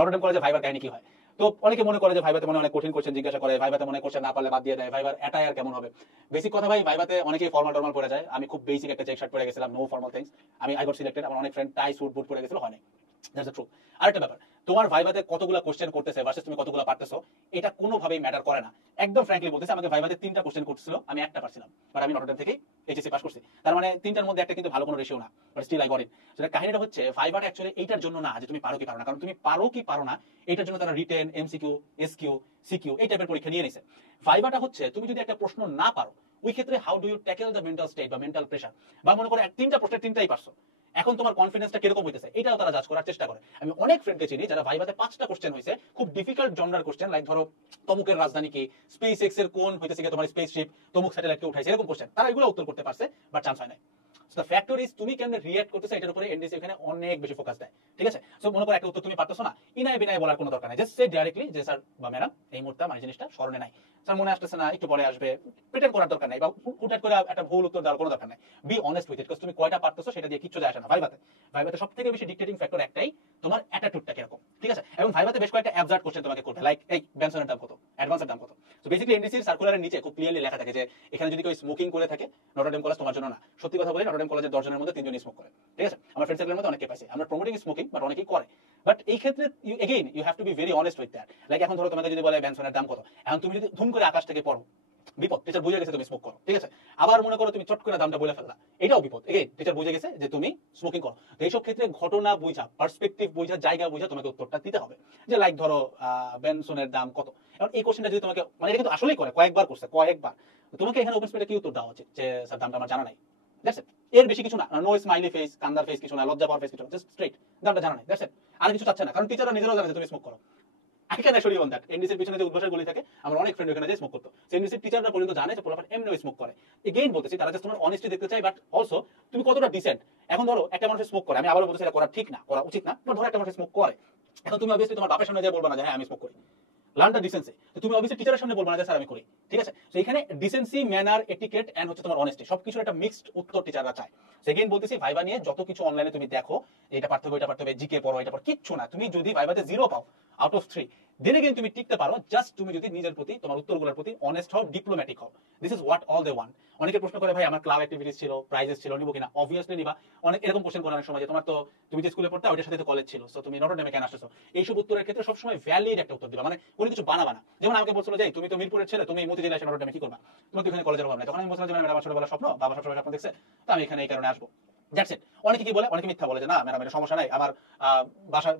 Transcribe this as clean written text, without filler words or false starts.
Notre Dame কলেজে ভাইবার কাহিনী কি হয়? তো অনেকে মনে করে যে ভাইভাতে মনে অনেক কঠিন কোশ্চেন জিজ্ঞাসা করে, ভাইভাতে মনে কোশ্চেন না পারলে বাদ দিয়ে দেয়, ভাইবার অ্যাটায়ার কেমন হবে। বেসিক কথা ভাই, ভাইভাতে অনেকেই ফর্মাল টর্মাল পরে যায়। আমি খুব বেসিক একটা চেক শার্ট পরে গেছিলাম, নো ফর্মাল থিংস। আমি আই গট সিলেক্টেড। আমার অনেক ফ্রেন্ড টাই স্যুট বুট পরে গেছিল, হয় নাই। That's the truth. আরেকটা ব্যাপার, তোমার ভাইভাতে কতগুলো কোশ্চেন করতেছে ভার্সেস তুমি কতগুলো পারতেছো, এটা কোনোভাবেই ম্যাটার করে না। একদম ফ্র্যাঙ্কলি বলতেছে, আমাকে ভাইভাতে 3টা কোশ্চেন করছিল, আমি একটা পারছিলাম, বাট আমি নটরডেম থেকেই এইচএসসি পাস করছি। তার মানে 3টার মধ্যে একটা কিন্তু ভালো কোনো রেশিও না, but still I got it. সেটা কাহিনীটা হচ্ছে, ভাইভাটা অ্যাকচুয়ালি এইটার জন্য না যে তুমি পারো কি পারো না, কারণ তুমি পারো কি পারো না এটার জন্য তারা রিটেন, এমসিকিউ, এসকিউ, সিকিউ এই টাইপের পরীক্ষা নিয়ে নিছে। ভাইভাটা হচ্ছে তুমি যদি একটা প্রশ্ন না পারো, ওই ক্ষেত্রে how do you tackle the mental state বা মেন্টাল প্রেশার। বা মনে করো 3টা প্রশ্নের 3টাই পারছো, এখন তোমার কনফিডেন্সটা কিরকম হইতেছে এটাও তারা জাজ করার চেষ্টা করে। আমি অনেক ফ্রেন্ডকে চিনি যারা ভাইভাতে 5টা কোশ্চেন হয়েছে, খুব ডিফিকাল্ট জনরার কোশ্চেন, লাইক ধরো তমুকের রাজধানী কি, স্পেস এক্স এর কোন হইতেছে কি তোমার স্পেসশিপ, তমুক স্যাটেলাইটকে উঠাইছে, এরকম কোশ্চেন তারা এগুলো উত্তর করতে পারছে, বাট চান্স হয় না। সো ফ্যাক্টর ইজ তুমি কেমনে রিঅ্যাক্ট করতেছো এটার উপরে এনডিসি এখানে অনেক বেশি ফোকাস দেয়। ঠিক আছে, সো মনে করো একটা উত্তর তুমি পারতেছো না, ইনায় বিনায় বলার কোনো দরকার নাই, জাস্ট সে ডাইরেক্টলি যে স্যার বা ম্যাডাম এই মুহূর্তে আমার জিনিসটা স্মরণে নাই, স্যার মনে আসতেছে না, একটু পরে আসবে। প্রিটেন্ড করার দরকার নাই, বা হুটহাট করে একটা ভুল উত্তর দেওয়ার কোনো দরকার নাই। Be honest with it, because তুমি কয়টা পারতেছো সেটা দিয়ে কিচ্ছু যায় আসে না। ভাইভাতে ভাইভাতে সবথেকে বেশি ডিক্টেটিং ফ্যাক্টর একটাই, তোমার অ্যাটিটিউডটা কিরকম। ঠিক আছে, এবং ভাইভাতে বেশ কয়েকটা অ্যাবসার্ড কোশ্চেন তোমাকে করবে, লাইক এই বেনসনের দাম কত, অ্যাডভান্সের দাম কত। তো বেসিক্যালি এনডিসির সার্কুলারের নিচে খুব ক্লিয়ারলি লেখা থাকে যে এখানে যদি কেউ স্মোকিং করে থাকে, নটরডেম কলেজ তোমার জন্য না। সত্যি কথা বলি, নটরডেম কলেজের 10 জনের মধ্যে 3জনই স্মোক করে। ঠিক আছে, আমার ফ্রেন্ড সার্কেলের মধ্যে অনেকে পাইছে। আমরা প্রমোটিং স্মোকিং, বাট অনেকেই করে। বাট এই ক্ষেত্রে again you have to be very honest with that. Like এখন ধরো তোমাকে যদি বলে বেনসনের দাম কত, এখন তুমি যদি ধুম করে আকাশ থেকে পড়ো, বিপদ, টিচার বুঝে গেছে তুমি স্মোক করো। ঠিক আছে, আবার মনে করো তুমি চট করে দামটা বলে ফেললা, এটাও বিপদ, এগেইন টিচার বুঝে গেছে যে তুমি স্মোকিং করো। তো এইসব ক্ষেত্রে ঘটনা বুঝা, পার্সপেক্টিভ বুঝা, জায়গা বুঝা তোমাকে উত্তরটা দিতে হবে। যে লাইক ধরো বেনসনের দাম কত, এখন এই কোশ্চেনটা যদি তোমাকে, মানে এটা কিন্তু আসলেই করে, কয়েকবার করছে, কয়েকবার, তোমাকে এখানে ওপেন স্পেসে কি উত্তর দেওয়া উচিত যে স্যার দামটা আমার জানা নাই। দ্যাটস ইট, এর বেশি কিছু না। নো স্মাইলি ফেস, কান্দার ফেস কিছু না, লজ্জা পাওয়ার ফেস কিছু না, জাস্ট স্ট্রেট দামটা জানা নাই, দ্যাটস ইট। আর কিছু চাচ্ছে না, কারণ টিচাররা নিজেরাও জানে যে তুমি স্মোক করো। I can assure you on that. এনডিসির পিছনে যে উদ্ভাসের গলি থাকে, আমার অনেক ফ্রেন্ড ওখানে যে স্মোক করতো, এনডিসির টিচাররা পর্যন্ত জানে যে পোলাপান এমনি স্মোক করে। এগেইন বলতেছি, তারা জাস্ট তোমার অনেস্টি দেখতে চাই, বাট অলসো তুমি কতটা ডিসেন্ট। এখন ধরো একটা মানুষ স্মোক করে, আমি আবারও বলতেছি এটা করা ঠিক না, করা উচিত না, বাট ধরো একটা মানুষ স্মোক করে, এখন তুমি অবভিয়াসলি তোমার বাপের সামনে যে বলবা না যে হ্যাঁ আমি স্মোক করি, লার্ন দ্য ডিসেন্সি। তো তুমি অবভিয়াসলি টিচারের সামনে বলবা না যে স্যার আমি করি। ঠিক আছে, তো এখানে ডিসেন্সি, ম্যানার, এটিকেট এন্ড হচ্ছে তোমার অনেস্টি, সবকিছুর একটা মিক্সড উত্তর টিচাররা চায়। সেকেন্ড বলতেছি, ভাইবা নিয়ে যত কিছু অনলাইনে তুমি দেখো, এটা পারতে হবে, এটা পারতে হবে, জিকে পড়ো, এটা পড়ো, কিচ্ছু না। তুমি যদি ভাইবাতে 0 পাও আউট অফ 3, দেন এগেইন তুমি টিকতে পারো, জাস্ট তুমি যদি নিজের প্রতি, তোমার উত্তরগুলোর প্রতি অনেস্ট হও, ডিপ্লোম্যাটিক হও। This is what all they want. অনেকে প্রশ্ন করে, ভাই আমার ক্লাব অ্যাক্টিভিটিস ছিল, প্রাইজেস ছিল, নিবো কিনা? অবভিয়াসলি নিবা। অনেক এরকম কোশ্চেন করে অনেক সময় যে তোমার তো, তুমি যে স্কুলে পড়তে ওইটার সাথে তো কলেজ ছিল, সো তুমি নটরডেমে কেন আসছো? এইসব উত্তরের ক্ষেত্রে সবসময় ভ্যালিড একটা উত্তর দিবা, মানে কোনো কিছু বানাবা না। যেমন আমাকে বলছিল যে তুমি তো মিরপুরের ছেলে, তুমি মতিঝিলে এসে নটরডেমে কি করবা, তোমার তো এখানে কলেজের অভাব নাই। তখন আমি বলছিলাম যে ম্যাডাম আমার ছোটবেলার স্বপ্ন, বাবা সবসময় স্বপ্ন দেখছে, তো আমি এখানে এই কারণে আসবো। That's it. অনেকে কি বলে, অনেকে মিথ্যা বলে যে না ম্যাডাম এটা সমস্যা নাই, আমার বাসা